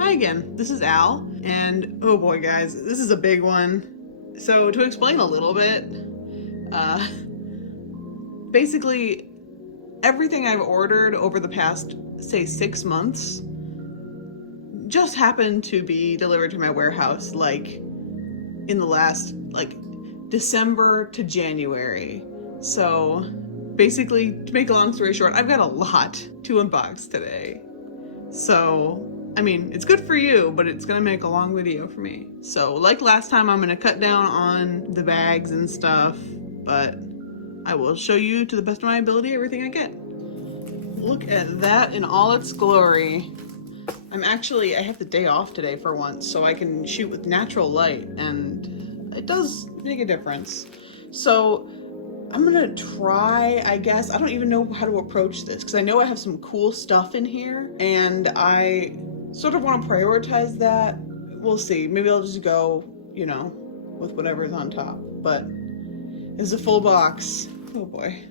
Hi again, this is Al, and oh boy guys, this is a big one. So to explain a little bit, basically everything I've ordered over the past, say, 6 months just happened to be delivered to my warehouse like in the last December to January. So basically, to make a long story short, I've got a lot to unbox today. So I mean, it's good for you, but it's gonna make a long video for me. So like last time, I'm gonna cut down on the bags and stuff, but I will show you to the best of my ability everything I get. Look at that in all its glory. I have the day off today for once, so I can shoot with natural light, and it does make a difference. So I'm gonna try, I guess, I don't even know how to approach this, because I know I have some cool stuff in here, and I sort of want to prioritize that. We'll see. Maybe I'll just go, with whatever's on top. But it's a full box. Oh boy.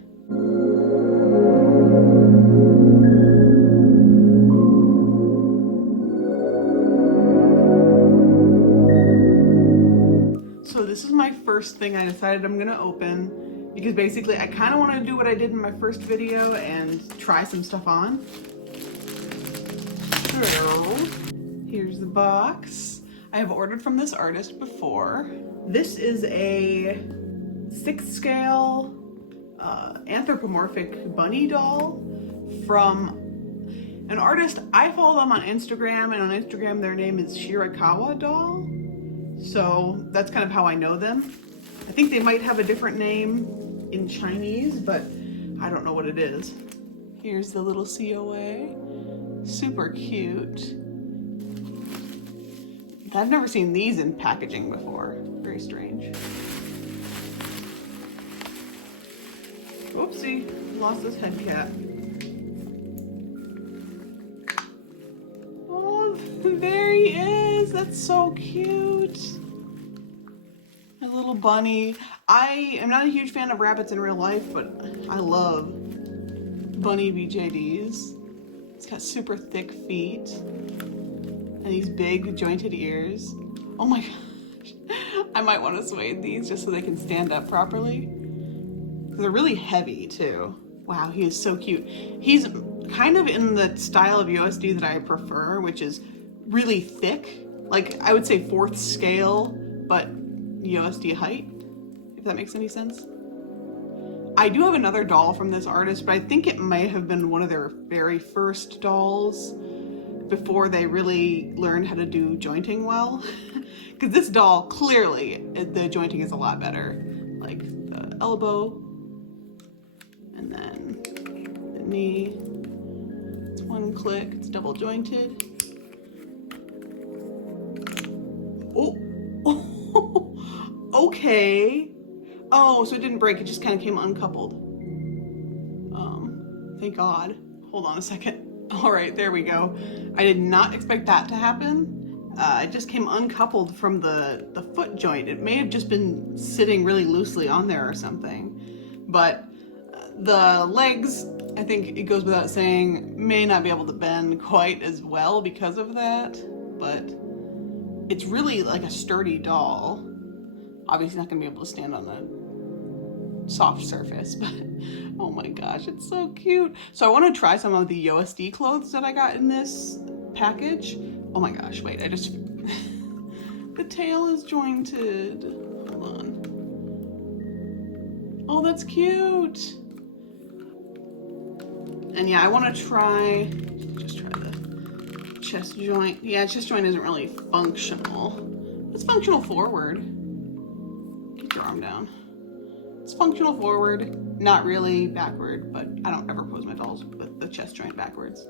So this is my first thing I decided I'm gonna open, because basically I kind of want to do what I did in my first video and try some stuff on. Here's the box. I have ordered from this artist before. This is a 6 scale anthropomorphic bunny doll from an artist. I follow them on Instagram, and on Instagram their name is Shirakawa doll. So that's kind of how I know them. I think they might have a different name in Chinese, but I don't know what it is. Here's the little COA. Super cute. I've never seen these in packaging before. Very strange. Oopsie, lost this head cap. Oh, there he is. That's so cute. A little bunny. I am not a huge fan of rabbits in real life, but I love bunny BJDs. It's got super thick feet and these big jointed ears. Oh my gosh. I might want to sway these just so they can stand up properly. They're really heavy too. Wow, he is so cute. He's kind of in the style of USD that I prefer, which is really thick. Like, I would say 4th scale, but USD height, if that makes any sense. I do have another doll from this artist, but I think it might have been one of their very first dolls before they really learned how to do jointing well. Because this doll, clearly, the jointing is a lot better. Like the elbow, and then the knee. It's one click, it's double jointed. Oh, okay. Oh, so it didn't break, it just kind of came uncoupled. Thank God. Hold on a second. All right, there we go. I did not expect that to happen. It just came uncoupled from the foot joint. It may have just been sitting really loosely on there or something. But the legs, I think it goes without saying, may not be able to bend quite as well because of that. But it's really like a sturdy doll. Obviously not gonna be able to stand on a soft surface, but oh my gosh, it's so cute. So I want to try some of the USD clothes that I got in this package. Oh my gosh, wait, the tail is jointed. Hold on. Oh, that's cute. And yeah, I want to just try the chest joint. Yeah, chest joint isn't really functional. It's functional forward. Get your arm down. It's functional forward, not really backward, but I don't ever pose my dolls with the chest joint backwards.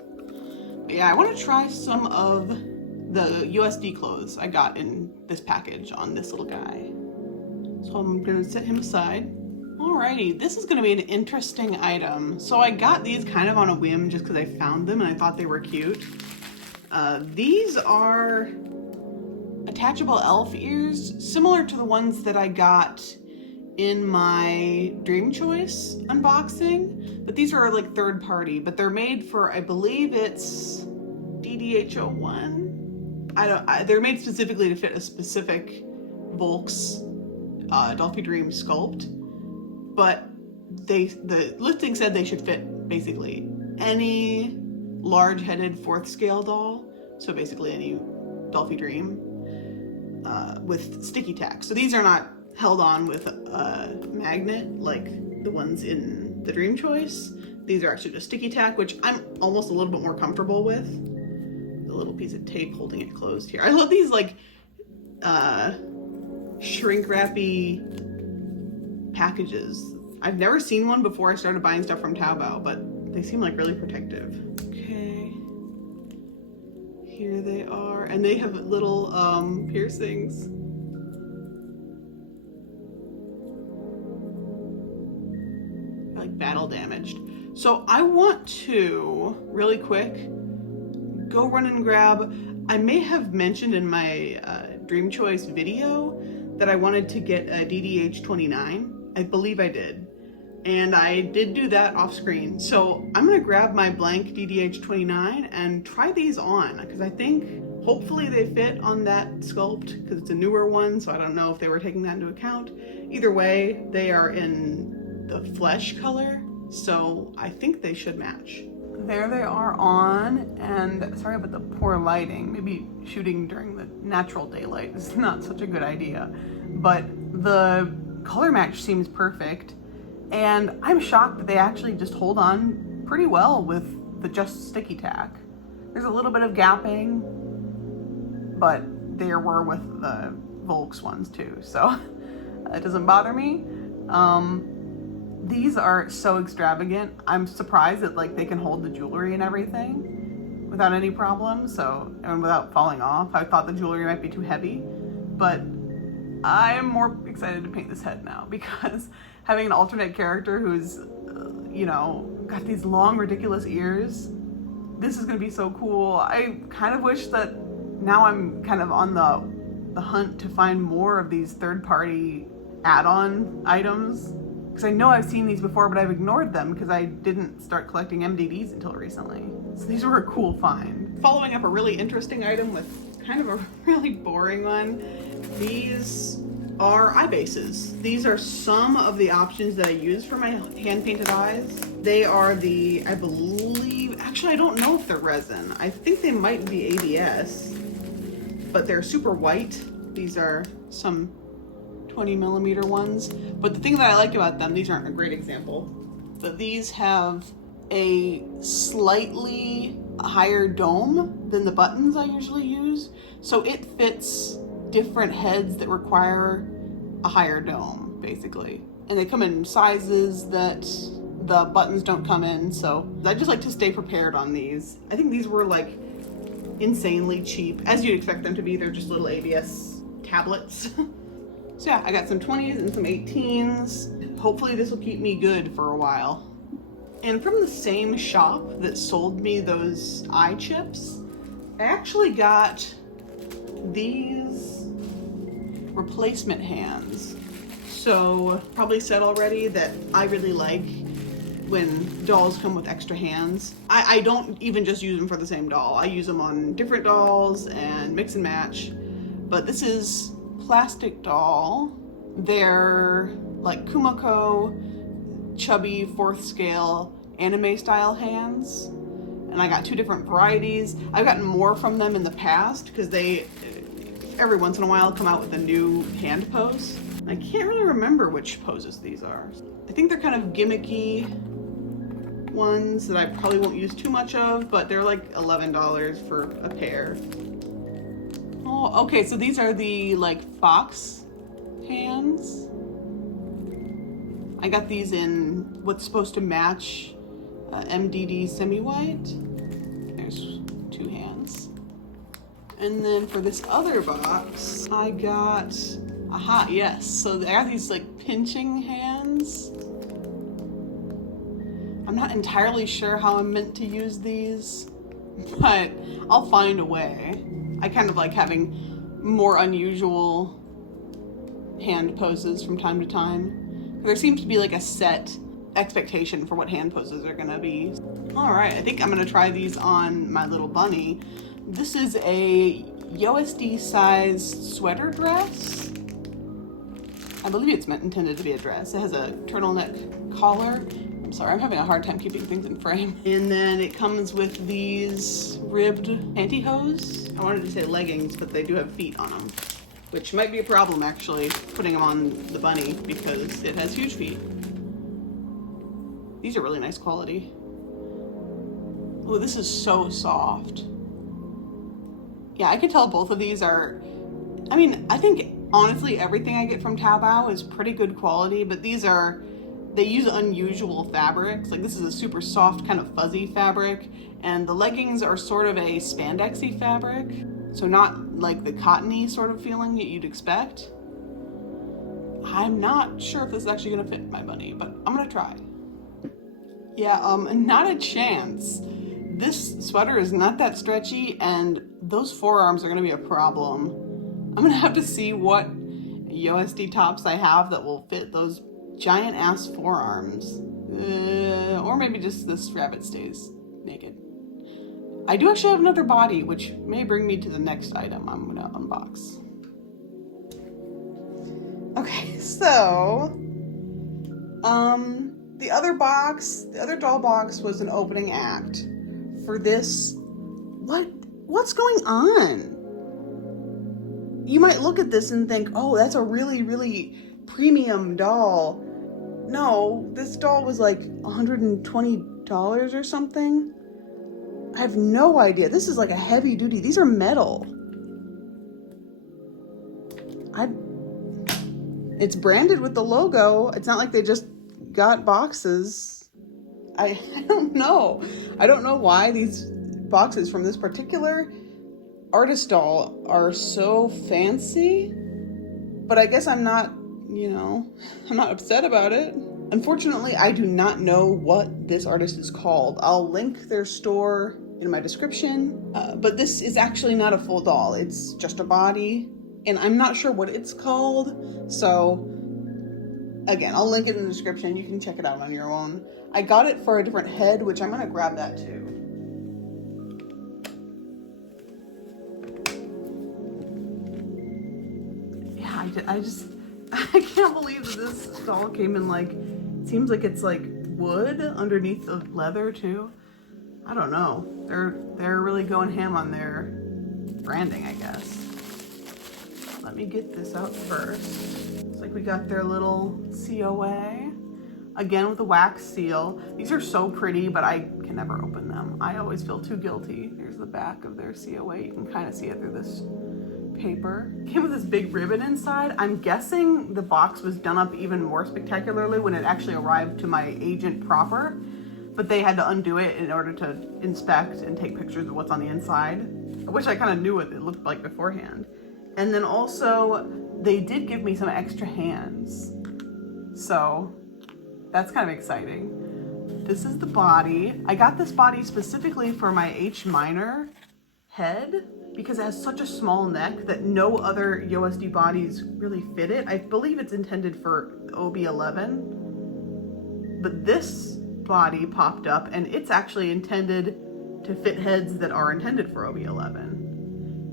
But yeah, I want to try some of the USD clothes I got in this package on this little guy. So I'm gonna set him aside. Alrighty, this is gonna be an interesting item. So I got these kind of on a whim just because I found them and I thought they were cute. These are attachable elf ears, similar to the ones that I got in my Dream Choice unboxing, but these are like third party, but they're made for, I believe it's DDH01. they're made specifically to fit a specific Volks Dolphy Dream sculpt, but the listing said they should fit basically any large-headed 4th scale doll, so basically any Dolphy Dream with sticky tack. So these are not held on with a magnet like the ones in the Dream Choice. These are actually just sticky tack, which I'm almost a little bit more comfortable with. The little piece of tape holding it closed here. I love these like shrink wrappy packages. I've never seen one before I started buying stuff from Taobao, but they seem like really protective. Okay, here they are, and they have little piercings. Like battle damaged. So I want to really quick go run and grab, I may have mentioned in my Dream Choice video that I wanted to get a DDH29. I believe I did. And I did do that off screen. So I'm gonna grab my blank DDH29 and try these on, because I think hopefully they fit on that sculpt, because it's a newer one, so I don't know if they were taking that into account. Either way, they are in the flesh color, so I think they should match. There they are on, and sorry about the poor lighting. Maybe shooting during the natural daylight is not such a good idea, but the color match seems perfect, and I'm shocked that they actually just hold on pretty well with the just sticky tack. There's a little bit of gapping, but there were with the Volks ones too, so it doesn't bother me. These are so extravagant. I'm surprised that like they can hold the jewelry and everything without any problem, so, and without falling off. I thought the jewelry might be too heavy, but I'm more excited to paint this head now, because having an alternate character who's, you know, got these long, ridiculous ears, this is gonna be so cool. I kind of wish that now I'm kind of on the hunt to find more of these third-party add-on items, because I know I've seen these before, but I've ignored them because I didn't start collecting MDDs until recently. So these were a cool find. Following up a really interesting item with kind of a really boring one, these are eye bases. These are some of the options that I use for my hand-painted eyes. They are the, I believe, actually I don't know if they're resin. I think they might be ABS, but they're super white. These are some 20mm ones. But the thing that I like about them, these aren't a great example, but these have a slightly higher dome than the buttons I usually use. So it fits different heads that require a higher dome, basically. And they come in sizes that the buttons don't come in, so I just like to stay prepared on these. I think these were like insanely cheap, as you'd expect them to be. They're just little ABS tablets. So yeah, I got some 20s and some 18s. Hopefully this will keep me good for a while. And from the same shop that sold me those eye chips, I actually got these replacement hands. So probably said already that I really like when dolls come with extra hands. I don't even just use them for the same doll. I use them on different dolls and mix and match. But this is plastic doll. They're like Kumako, chubby 4th scale anime style hands. And I got 2 different varieties. I've gotten more from them in the past because they, every once in a while, come out with a new hand pose. I can't really remember which poses these are. I think they're kind of gimmicky ones that I probably won't use too much of, but they're like $11 for a pair. Oh, okay, so these are the like fox hands. I got these in what's supposed to match MDD semi-white. There's 2 hands. And then for this other box, I got, aha, yes. So I got these like pinching hands. I'm not entirely sure how I'm meant to use these, but I'll find a way. I kind of like having more unusual hand poses from time to time. There seems to be like a set expectation for what hand poses are gonna be. All right, I think I'm gonna try these on my little bunny. This is a USD size sweater dress. I believe it's intended to be a dress. It has a turtleneck collar. I'm sorry, I'm having a hard time keeping things in frame. And then it comes with these ribbed pantyhose. I wanted to say leggings, but they do have feet on them, which might be a problem actually, putting them on the bunny because it has huge feet. These are really nice quality. Oh, this is so soft. Yeah, I could tell both of these are, I mean, I think honestly everything I get from Taobao is pretty good quality, but these are, they use unusual fabrics. Like this is a super soft kind of fuzzy fabric, and the leggings are sort of a spandexy fabric. So not like the cottony sort of feeling that you'd expect. I'm not sure if this is actually gonna fit my bunny, but I'm gonna try. Yeah, not a chance. This sweater is not that stretchy, and those forearms are gonna be a problem. I'm gonna have to see what USD tops I have that will fit those giant ass forearms. Or maybe just this rabbit stays naked. I do actually have another body, which may bring me to the next item I'm gonna unbox. Okay, so, the other doll box was an opening act. For this, what's going on? You might look at this and think, oh, that's a really, really premium doll. No, this doll was like $120 or something. I have no idea. This is like a heavy duty. These are metal. It's branded with the logo. It's not like they just got boxes. I don't know. I don't know why these boxes from this particular artist doll are so fancy, but I guess I'm not, I'm not upset about it. Unfortunately, I do not know what this artist is called. I'll link their store in my description, but this is actually not a full doll. It's just a body, and I'm not sure what it's called. So again, I'll link it in the description. You can check it out on your own. I got it for a different head, which I'm gonna grab that too. Yeah, I can't believe that this doll came in like, seems like it's like wood underneath the leather too. I don't know. They're really going ham on their branding, I guess. Let me get this out first. Looks like we got their little COA. Again with a wax seal. These are so pretty, but I can never open them. I always feel too guilty. Here's the back of their COA. You can kind of see it through this paper. Came with this big ribbon inside. I'm guessing the box was done up even more spectacularly when it actually arrived to my agent proper, but they had to undo it in order to inspect and take pictures of what's on the inside. I wish I kind of knew what it looked like beforehand. And then also, they did give me some extra hands. So that's kind of exciting. This is the body. I got this body specifically for my H minor head because it has such a small neck that no other USD bodies really fit it. I believe it's intended for OB11, but this body popped up and it's actually intended to fit heads that are intended for OB11.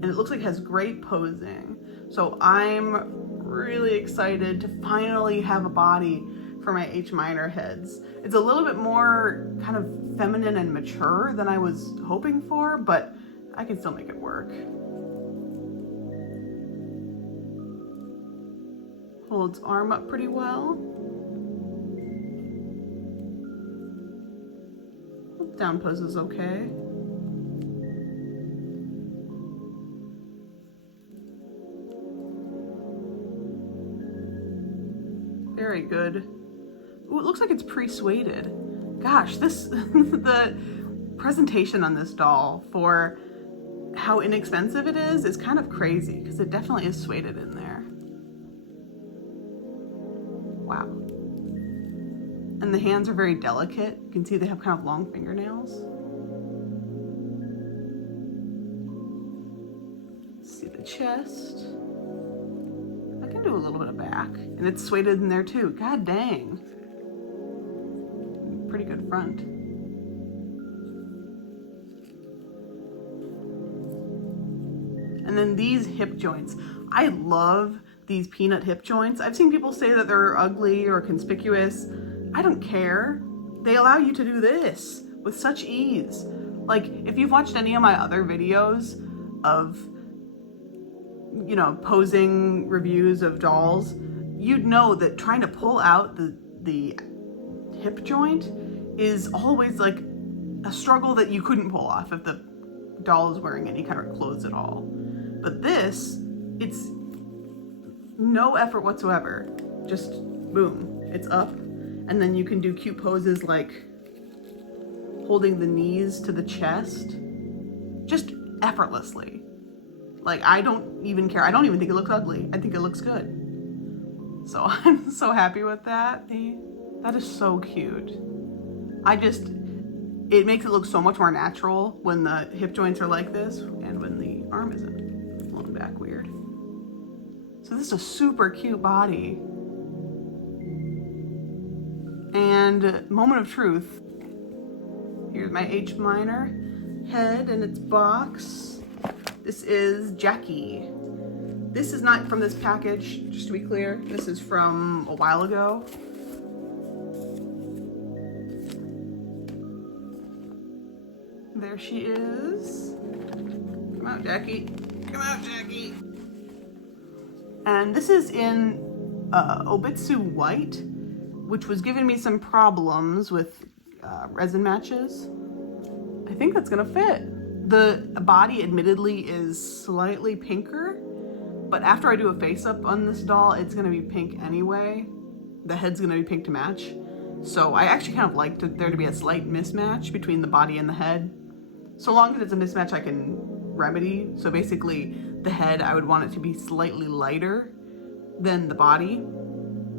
And it looks like it has great posing. So I'm really excited to finally have a body for my H minor heads. It's a little bit more kind of feminine and mature than I was hoping for, but I can still make it work. Holds arm up pretty well. Down pose is okay. Very good. Ooh, it looks like it's pre-sueded. Gosh, the presentation on this doll for how inexpensive it is kind of crazy because it definitely is sueded in there. Wow. And the hands are very delicate. You can see they have kind of long fingernails. See the chest. I can do a little bit of back. And it's sueded in there too. God dang. Pretty good front. And then these hip joints. I love these peanut hip joints. I've seen people say that they're ugly or conspicuous. I don't care. They allow you to do this with such ease. Like, if you've watched any of my other videos of, you know, posing reviews of dolls, you'd know that trying to pull out the hip joint is always like a struggle that you couldn't pull off if the doll is wearing any kind of clothes at all. But this, it's no effort whatsoever. Just boom, it's up. And then you can do cute poses like holding the knees to the chest, just effortlessly. Like, I don't even care. I don't even think it looks ugly. I think it looks good. So I'm so happy with that. That is so cute. It makes it look so much more natural when the hip joints are like this and when the arm isn't blown back weird. So this is a super cute body. And moment of truth. Here's my H minor head and its box. This is Jackie. This is not from this package, just to be clear. This is from a while ago. There she is. Come out, Jackie. Come out, Jackie. And this is in Obitsu White, which was giving me some problems with resin matches. I think that's gonna fit. The body admittedly is slightly pinker, but after I do a face up on this doll, it's gonna be pink anyway. The head's gonna be pink to match. So I actually kind of like there to be a slight mismatch between the body and the head. So long as it's a mismatch I can remedy. So basically the head, I would want it to be slightly lighter than the body.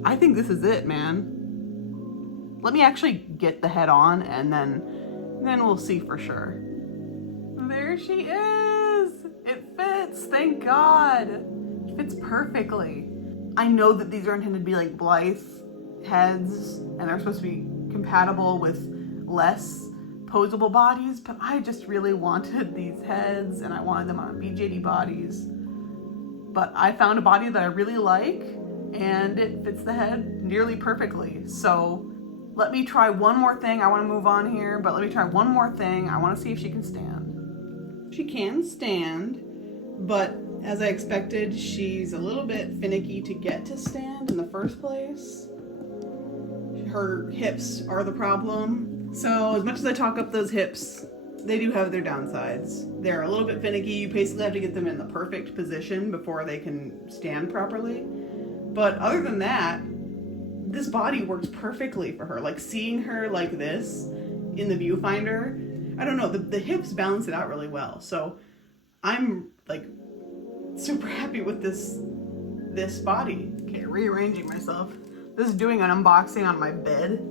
I think this is it, man. Let me actually get the head on and then we'll see for sure. There she is. It fits, thank God. It fits perfectly. I know that these are intended to be like Blythe heads and they're supposed to be compatible with less posable bodies, but I just really wanted these heads and I wanted them on BJD bodies. But I found a body that I really like and it fits the head nearly perfectly. So let me try one more thing. I want to move on here, but let me try one more thing. I want to see if she can stand. She can stand, but as I expected, she's a little bit finicky to get to stand in the first place. Her hips are the problem. So as much as I talk up those hips, they do have their downsides. They're a little bit finicky. You basically have to get them in the perfect position before they can stand properly. But other than that, this body works perfectly for her. Like seeing her like this in the viewfinder, I don't know, the hips balance it out really well. So I'm like super happy with this body. Okay, rearranging myself. This is doing an unboxing on my bed.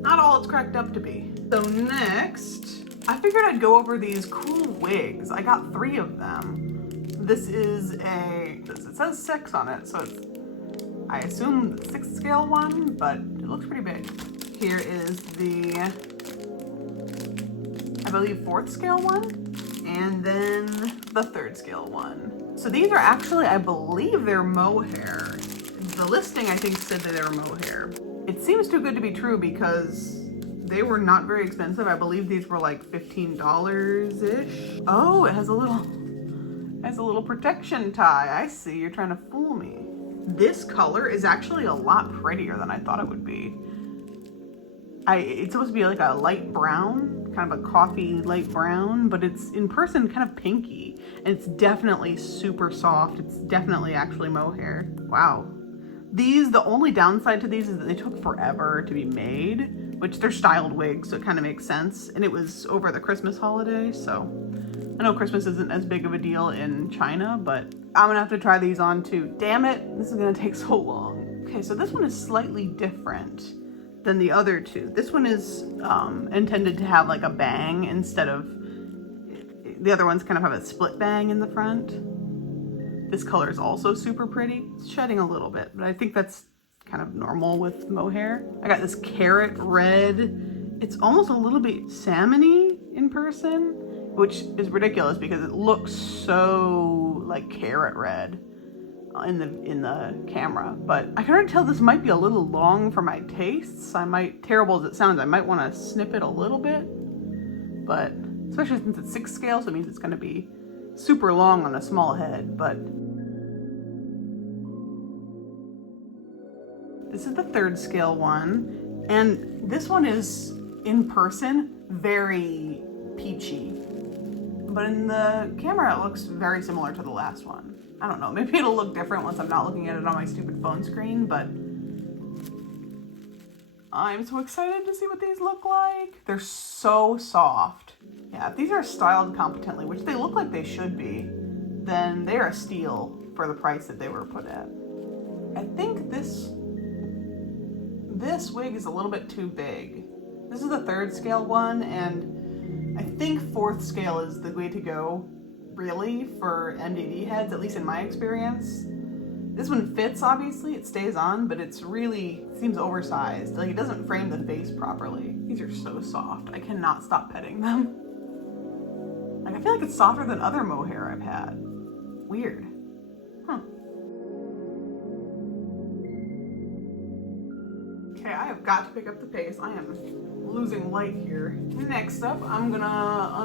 Not all it's cracked up to be. So next, I figured I'd go over these cool wigs. I got 3 of them. This is it says 6 on it, so it's, I assume the 6th scale one, but it looks pretty big. Here is the, I believe 4th scale one, and then the 3rd scale one. So these are actually, I believe they're mohair. The listing, I think, said that they were mohair. It seems too good to be true because they were not very expensive. I believe these were like $15-ish. Oh, it has a little protection tie. I see, you're trying to fool me. This color is actually a lot prettier than I thought it would be. It's supposed to be like a light brown, kind of a coffee light brown, but it's in person kind of pinky. And it's definitely super soft. It's definitely actually mohair. Wow. The only downside to these is that they took forever to be made, which they're styled wigs, so it kind of makes sense. And it was over the Christmas holiday, so I know Christmas isn't as big of a deal in China, but I'm gonna have to try these on too. Damn it, this is gonna take so long. Okay, so this one is slightly different than the other 2. This one is intended to have like a bang instead of, the other ones kind of have a split bang in the front. This color is also super pretty. It's shedding a little bit, but I think that's kind of normal with mohair. I got this carrot red. It's almost a little bit salmony in person, which is ridiculous because it looks so like carrot red in the camera, but I can already tell this might be a little long for my tastes. I might, terrible as it sounds, I might want to snip it a little bit, but especially since it's 6 scale, so it means it's going to be super long on a small head. But this is the 3rd scale one, and this one is in person very peachy, but in the camera it looks very similar to the last one. I don't know, maybe it'll look different once I'm not looking at it on my stupid phone screen, but I'm so excited to see what these look like. They're so soft. Yeah, if these are styled competently, which they look like they should be, then they're a steal for the price that they were put at. I think this wig is a little bit too big. This is the 3rd scale one, and I think 4th scale is the way to go, really, for MDD heads, at least in my experience. This one fits, obviously, it stays on, but it's really, seems oversized. Like, it doesn't frame the face properly. These are so soft. I cannot stop petting them. Like, I feel like it's softer than other mohair I've had. Weird. Huh. Okay, I have got to pick up the pace. I am losing light here. Next up, I'm gonna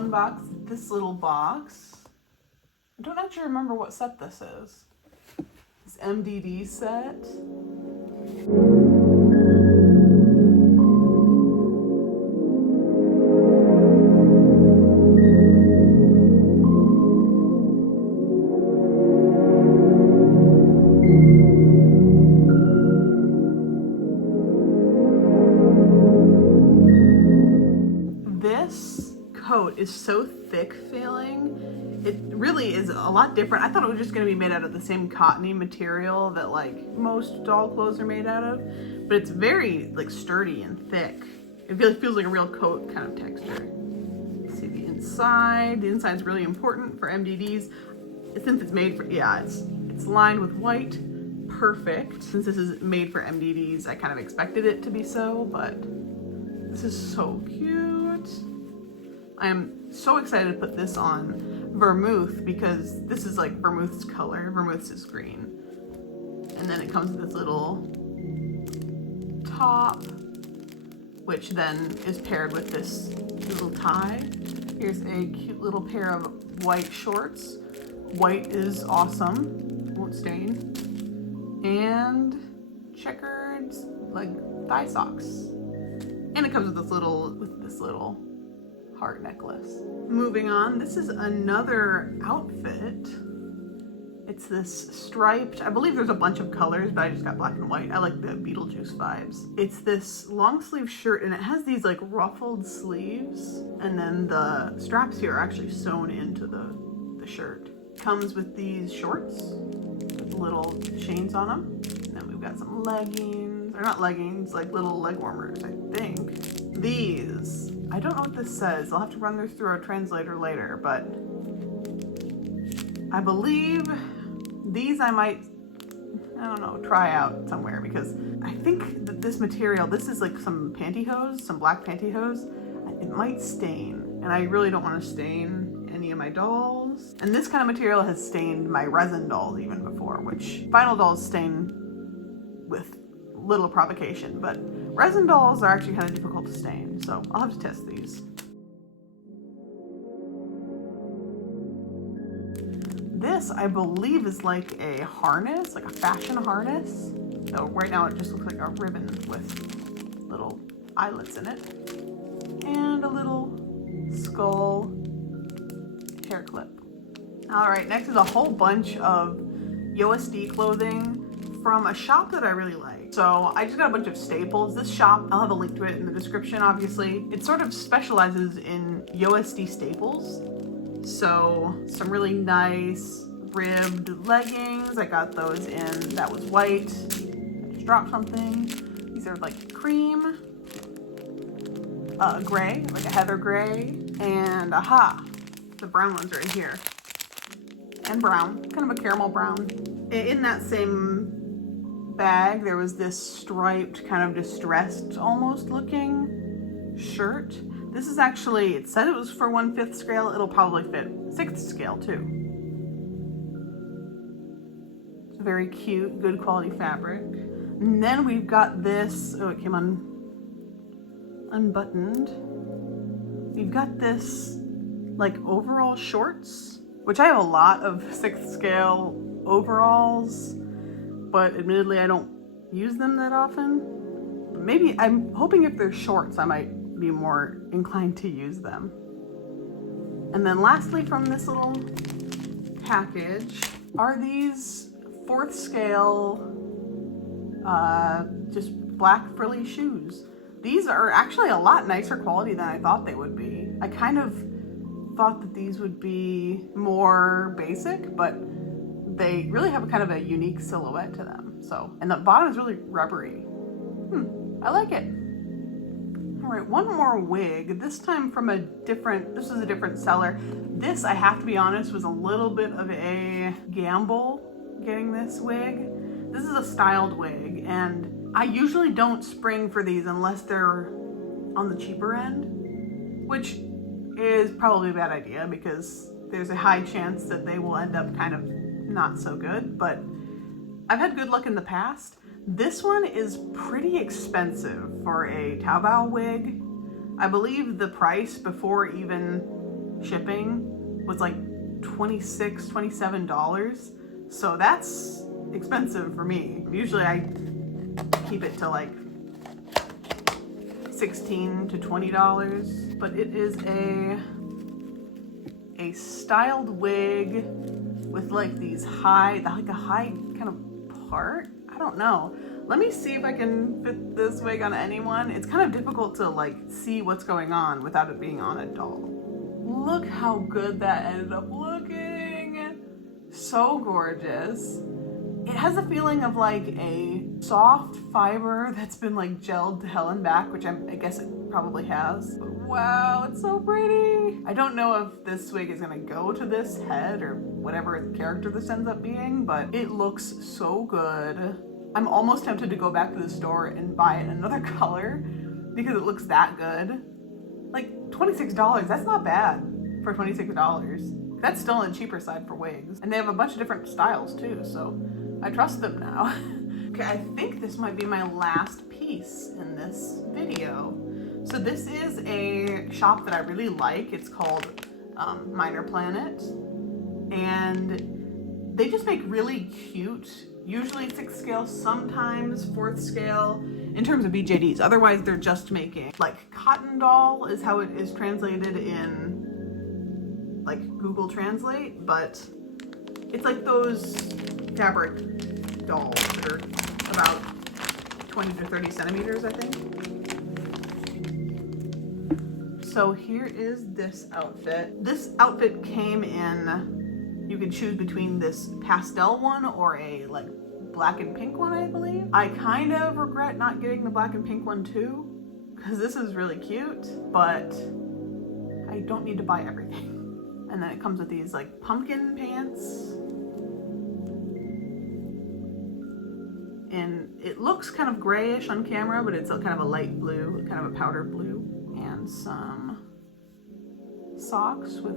unbox this little box. I don't actually remember what set this is. This MDD set. This coat is so thick feeling. It really is a lot different. I thought it was just going to be made out of the same cottony material that like most doll clothes are made out of, but it's very like sturdy and thick. It feels like a real coat kind of texture. Let's see the inside. The inside's really important for MDDs since it's made for, yeah, it's lined with white. Perfect. Since this is made for MDDs, I kind of expected it to be so, but this is so cute. I am so excited to put this on vermouth because this is like vermouth's color. Vermouth's is green. And then it comes with this little top, which then is paired with this little tie. Here's a cute little pair of white shorts. White is awesome, won't stain. And checkered like thigh socks. And it comes with this little heart necklace. Moving on, this is another outfit. It's this striped, I believe there's a bunch of colors, but I just got black and white. I like the Beetlejuice vibes. It's this long sleeve shirt and it has these like ruffled sleeves, and then the straps here are actually sewn into the shirt. Comes with these shorts with little chains on them. And then we've got some leggings, or not leggings, like little leg warmers, I think. These, I don't know what this says. I'll have to run this through our translator later, but I believe these I might, I don't know, try out somewhere, because I think that this material, this is like some pantyhose, some black pantyhose. It might stain, and I really don't want to stain any of my dolls. And this kind of material has stained my resin dolls even before, which vinyl dolls stain with little provocation, but resin dolls are actually kind of difficult to stain, so I'll have to test these. This, I believe, is like a harness, like a fashion harness. So right now it just looks like a ribbon with little eyelets in it. And a little skull hair clip. All right, next is a whole bunch of USD clothing from a shop that I really like. So I just got a bunch of staples. This shop, I'll have a link to it in the description, obviously. It sort of specializes in USD staples. So some really nice ribbed leggings. I got those in, that was white. I just dropped something. These are like cream, gray, like a heather gray, and aha, the brown ones right here. And brown, kind of a caramel brown. In that same bag, there was this striped, kind of distressed almost looking shirt. This is actually, it said it was for 1/5 scale. It'll probably fit 6th scale too. Very cute, good quality fabric. And then we've got this, oh, it came unbuttoned. We've got this like overall shorts, which I have a lot of 6th scale overalls, but admittedly I don't use them that often. But maybe, I'm hoping if they're shorts, I might be more inclined to use them. And then lastly from this little package are these 4th scale just black frilly shoes. These are actually a lot nicer quality than I thought they would be. I kind of thought that these would be more basic, but they really have a kind of a unique silhouette to them. So, and the bottom is really rubbery. I like it. All right, one more wig, this time from this is a different seller. This, I have to be honest, was a little bit of a gamble getting this wig. This is a styled wig, and I usually don't spring for these unless they're on the cheaper end, which is probably a bad idea because there's a high chance that they will end up kind of not so good, but I've had good luck in the past. This one is pretty expensive for a Taobao wig. I believe the price before even shipping was like $26, $27. So that's expensive for me. Usually I keep it to like $16 to $20, but it is a styled wig with like these high kind of part. I don't know. Let me see if I can fit this wig on anyone. It's kind of difficult to like see what's going on without it being on a doll. Look how good that ended up looking. So gorgeous. It has a feeling of like a soft fiber that's been like gelled to hell and back, which I guess it probably has. But wow, it's so pretty. I don't know if this wig is gonna go to this head or whatever character this ends up being, but it looks so good. I'm almost tempted to go back to the store and buy it in another color because it looks that good. Like $26, that's not bad for $26. That's still on the cheaper side for wigs. And they have a bunch of different styles too, so I trust them now. Okay, I think this might be my last piece in this video. So this is a shop that I really like. It's called Minor Planet. And they just make really cute, usually 6th scale, sometimes 4th scale, in terms of BJDs. Otherwise, they're just making, like, cotton doll is how it is translated in, like, Google Translate, but it's like those fabric dolls that are about 20 to 30 centimeters, I think. So here is this outfit. This outfit came in, you can choose between this pastel one or a like black and pink one, I believe. I kind of regret not getting the black and pink one too, because this is really cute, but I don't need to buy everything. And then it comes with these like pumpkin pants. And it looks kind of grayish on camera, but it's kind of a light blue, kind of a powder blue. And some socks with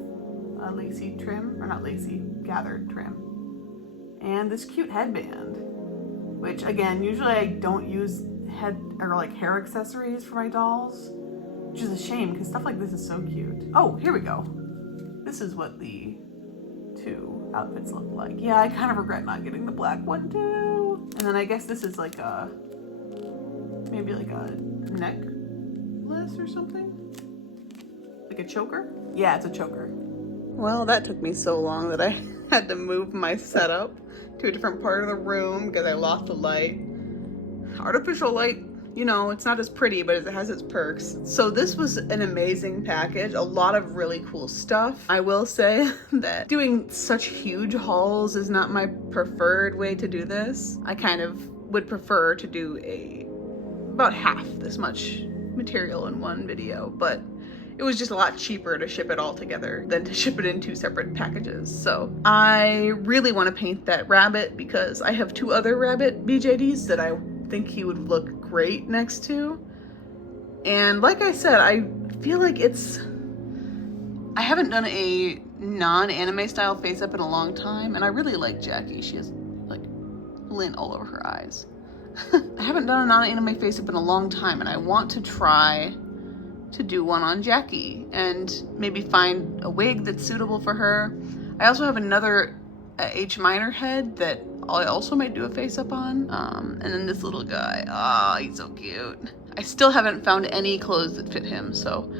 a lacy trim, or not lacy, gathered trim. And this cute headband, which again, usually I don't use head or like hair accessories for my dolls, which is a shame because stuff like this is so cute. Oh, here we go. This is what the two outfits look like. Yeah, I kind of regret not getting the black one too. And then I guess this is like a, maybe like a necklace or something? Like a choker? Yeah, it's a choker. Well, that took me so long that I had to move my setup to a different part of the room because I lost the light. Artificial light, you know, it's not as pretty, but it has its perks. So this was an amazing package, a lot of really cool stuff. I will say that doing such huge hauls is not my preferred way to do this. I kind of would prefer to do about half this much material in one video, but it was just a lot cheaper to ship it all together than to ship it in 2 separate packages. So I really want to paint that rabbit because I have 2 other rabbit BJDs that I think he would look great next to. And like I said, I feel like I haven't done a non-anime style face up in a long time, and I really like Jackie. She has like lint all over her eyes. I haven't done a non-anime face-up in a long time, and I want to try to do one on Jackie and maybe find a wig that's suitable for her. I also have another H minor head that I also might do a face-up on. And then this little guy, he's so cute. I still haven't found any clothes that fit him, so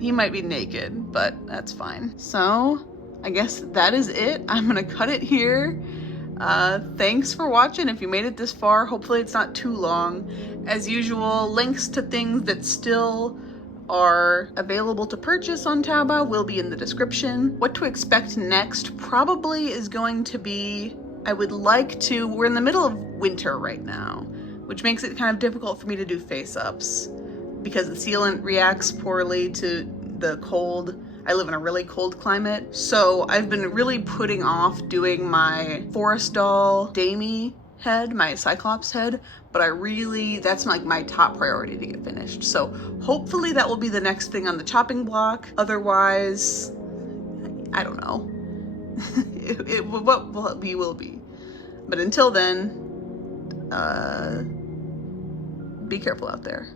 he might be naked, but that's fine. So I guess that is it. I'm gonna cut it here. Thanks for watching. If you made it this far, hopefully it's not too long. As usual, links to things that still are available to purchase on Taobao will be in the description. What to expect next probably is going to be, we're in the middle of winter right now, which makes it kind of difficult for me to do face-ups because the sealant reacts poorly to the cold. I live in a really cold climate, so I've been really putting off doing my Forest Doll Damie head, my Cyclops head, but that's like my top priority to get finished. So hopefully that will be the next thing on the chopping block. Otherwise, I don't know. What will be. But until then, be careful out there.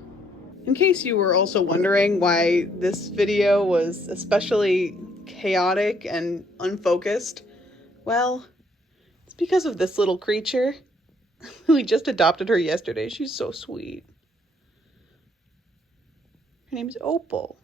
In case you were also wondering why this video was especially chaotic and unfocused, well, it's because of this little creature. We just adopted her yesterday. She's so sweet. Her name is Opal.